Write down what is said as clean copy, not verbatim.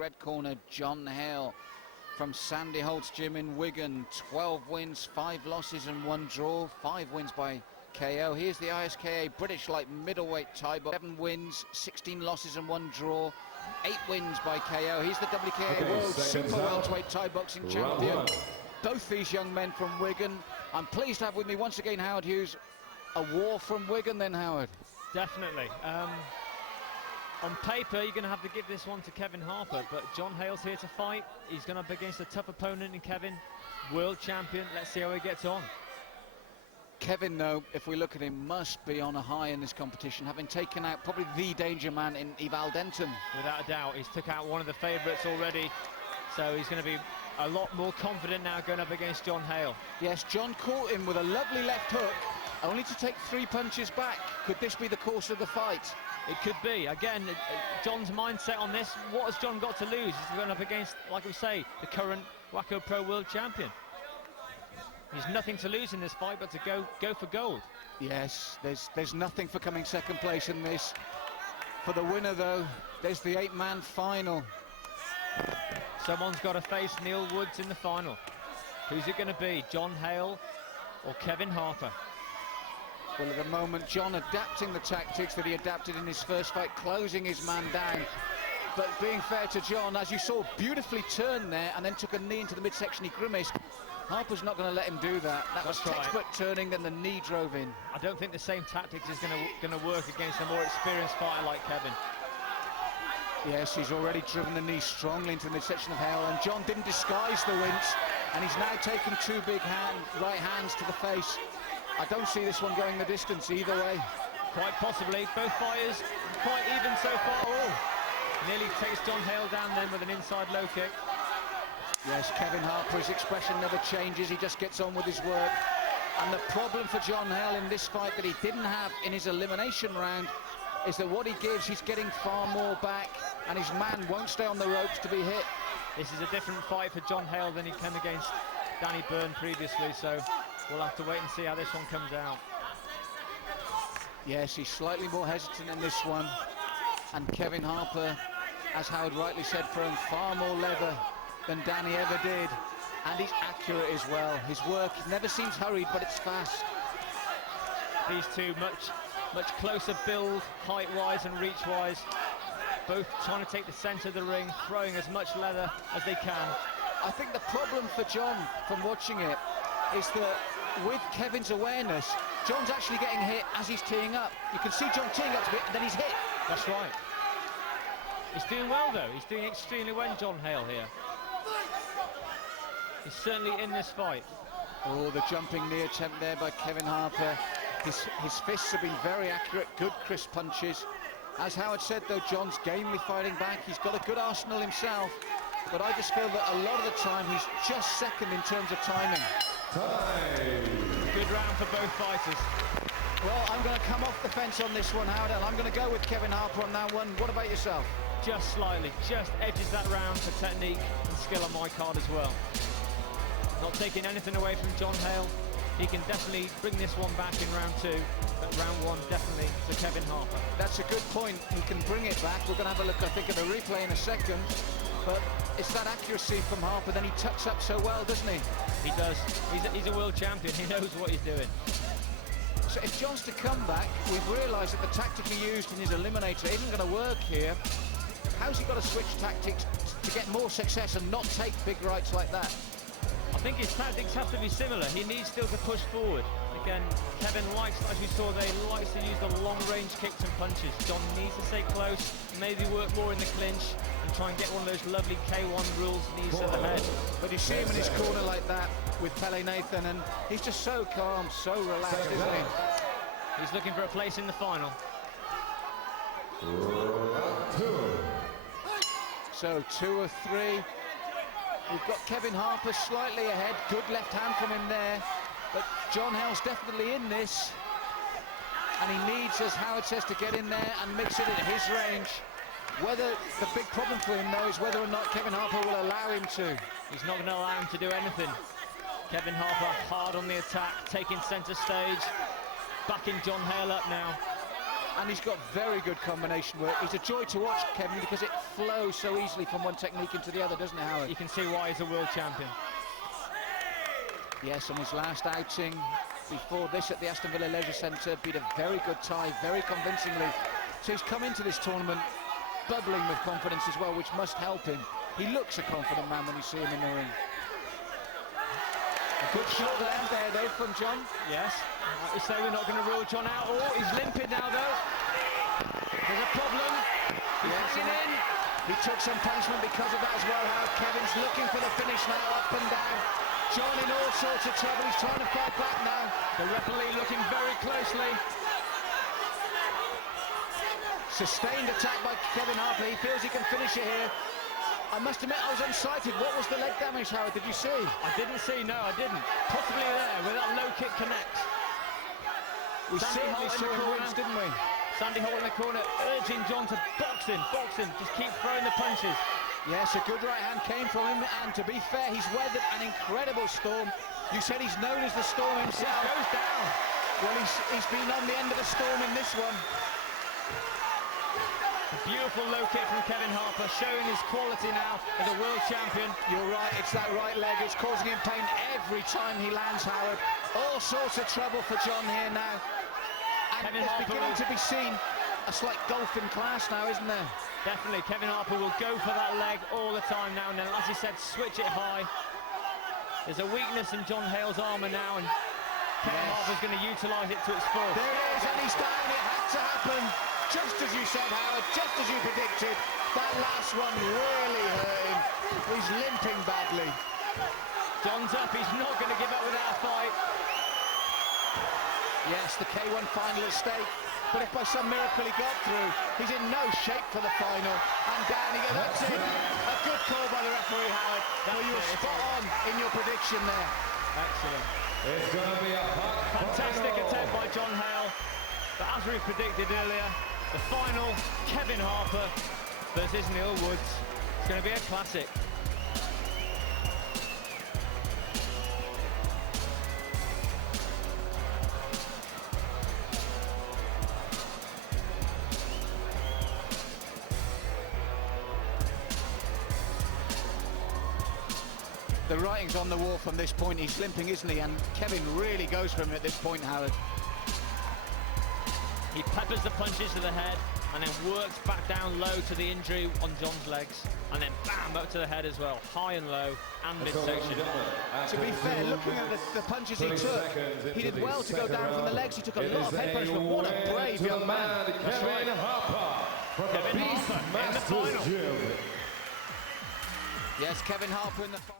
red corner, John Hale from Sandy Holt's gym in Wigan. 12 wins, 5 losses and 1 draw. 5 wins by KO. Here's the ISKA British light middleweight Thai box. 7 wins, 16 losses and 1 draw. 8 wins by KO. He's the W.K.A World Super-welterweight Thai boxing champion. Both these young men from Wigan. I'm pleased to have with me once again Howard Hughes. A war from Wigan then, Howard? Definitely. On paper, you're going to have to give this one to Kevin Harper, but John Hale's here to fight. He's going up against a tough opponent in Kevin, world champion. Let's see how he gets on. Kevin, though, if we look at him, must be on a high in this competition, having taken out probably the danger man in Eval Denton. Without a doubt, he's took out one of the favourites already, so he's going to be a lot more confident now going up against John Hale. Yes, John caught him with a lovely left hook, only to take 3 punches back. Could this be the course of the fight? It could be. Again, John's mindset on this, what has John got to lose? He's going up against, like we say, the current W.A.K.O Pro World Champion. He's nothing to lose in this fight but to go for gold. Yes, there's nothing for coming second place in this. For the winner, though, there's the 8-man final. Someone's got to face Neil Woods in the final. Who's it going to be, John Hale or Kevin Harper? Well, at the moment, John adapting the tactics that he adapted in his first fight, closing his man down. But being fair to John, as you saw, beautifully turned there and then took a knee into the midsection. He grimaced. Harper's not going to let him do that. That was textbook turning, then the knee drove in. I don't think the same tactics is going to work against a more experienced fighter like Kevin. Yes, he's already driven the knee strongly into the midsection of Hale, and John didn't disguise the wince, and he's now taken 2 big right hands to the face. I don't see this one going the distance either way. Quite possibly. Both fighters quite even so far. Oh, nearly takes John Hale down then with an inside low kick. Yes, Kevin Harper, his expression never changes. He just gets on with his work. And the problem for John Hale in this fight that he didn't have in his elimination round is that what he gives, he's getting far more back, and his man won't stay on the ropes to be hit. This is a different fight for John Hale than he came against Danny Byrne previously, so we'll have to wait and see how this one comes out. Yes, he's slightly more hesitant in this one, and Kevin Harper, as Howard rightly said, throwing far more leather than Danny ever did, and he's accurate as well. His work never seems hurried, but it's fast. These two much closer build, height-wise and reach-wise, both trying to take the centre of the ring, throwing as much leather as they can. I think the problem for John, from watching it, is that with Kevin's awareness, John's actually getting hit as he's teeing up. You can see John teeing up a bit, and then he's hit. That's right. He's doing well, though. He's doing extremely well, John Hale, here. He's certainly in this fight. Oh, the jumping knee attempt there by Kevin Harper. His fists have been very accurate, good crisp punches. As Howard said, though, John's gamely fighting back. He's got a good arsenal himself, but I just feel that a lot of the time he's just second in terms of timing. Good round for both fighters. Well, I'm going to come off the fence on this one, Howard, and I'm going to go with Kevin Harper on that one. What about yourself? Just slightly, just edges that round for technique and skill on my card as well. Not taking anything away from John Hale. He can definitely bring this one back in round 2, but round 1 definitely to Kevin Harper. That's a good point. He can bring it back. We're going to have a look, I think, at the replay in a second. But it's that accuracy from Harper. Then he tucks up so well, doesn't he? He does. He's a world champion. He knows what he's doing. So if John's to come back, we've realised that the tactic he used in his eliminator isn't going to work here. How's he got to switch tactics to get more success and not take big rights like that? I think his tactics have to be similar. He needs still to push forward. Again, Kevin likes, as you saw there, he likes to use the long-range kicks and punches. John needs to stay close, maybe work more in the clinch, and try and get one of those lovely K1 rules knees to the head. But you see him in his corner like that with Pele Nathan, and he's just so calm, so relaxed, isn't he? He's looking for a place in the final. So 2 of 3. We've got Kevin Harper slightly ahead. Good left hand from him there. But John Hale's definitely in this. And he needs, as Howard says, to get in there and mix it at his range. Whether the big problem for him, though, is whether or not Kevin Harper will allow him to. He's not going to allow him to do anything. Kevin Harper hard on the attack, taking centre stage. Backing John Hale up now. And he's got very good combination work. He's a joy to watch, Kevin, because it flows so easily from one technique into the other, doesn't it, Howard? You can see why he's a world champion. Yes, and his last outing before this at the Aston Villa Leisure Centre beat a very good Thai, very convincingly. So he's come into this tournament bubbling with confidence as well, which must help him. He looks a confident man when you see him in the ring. A good shot there though from John. Yes, like we say, we're not going to rule John out. Oh, he's limping now though. There's a problem. He's hanging in. He took some punishment because of that as well, Howard. Kevin's looking for the finish now, up and down. John in all sorts of trouble. He's trying to fight back now. The referee looking very closely. Sustained attack by Kevin Harper. He feels he can finish it here. I must admit, I was unsighted. What was the leg damage, Howard? Did you see? I didn't see, no, I didn't. Possibly there, where that low kick connects. We certainly saw him wince, didn't we? Sandy Holt in the corner, urging John to box him, just keep throwing the punches. Yes, a good right hand came from him, and to be fair, he's weathered an incredible storm. You said he's known as the storm himself. It goes down. Well, he's been on the end of the storm in this one. Beautiful low kick from Kevin Harper, showing his quality now as a world champion. You're right, it's that right leg. It's causing him pain every time he lands, Howard. All sorts of trouble for John here now. And Kevin it's Harper beginning to be seen a slight golf in class now, isn't there? Definitely, Kevin Harper will go for that leg all the time now. And as he said, switch it high. There's a weakness in John Hale's armour now, and Kevin Harper's going to utilise it to its full. There it is, and he's down. It had to happen. Just as you said, Howard, just as you predicted. That last one really hurt him. He's limping badly. John's up, he's not going to give up without a fight. Yes, the K1 final at stake. But if by some miracle he got through, he's in no shape for the final. And down he goes. That's it. A good call by the referee, Howard. Well, you were spot on in your prediction there. Excellent. It's going to be a fantastic attempt by John Hale. But as we predicted earlier, the final, Kevin Harper versus Neil Woods. It's going to be a classic. The writing's on the wall from this point. He's limping, isn't he? And Kevin really goes for him at this point, Howard. He peppers the punches to the head and then works back down low to the injury on John's legs, and then bam, up to the head as well, high and low and midsection. To be fair, looking at the punches he took, he did well to go down from the legs. He took a lot of head punishment. What a brave young man. Kevin Harper from Kevin Harper in the final. Gym. Yes, Kevin Harper in the final.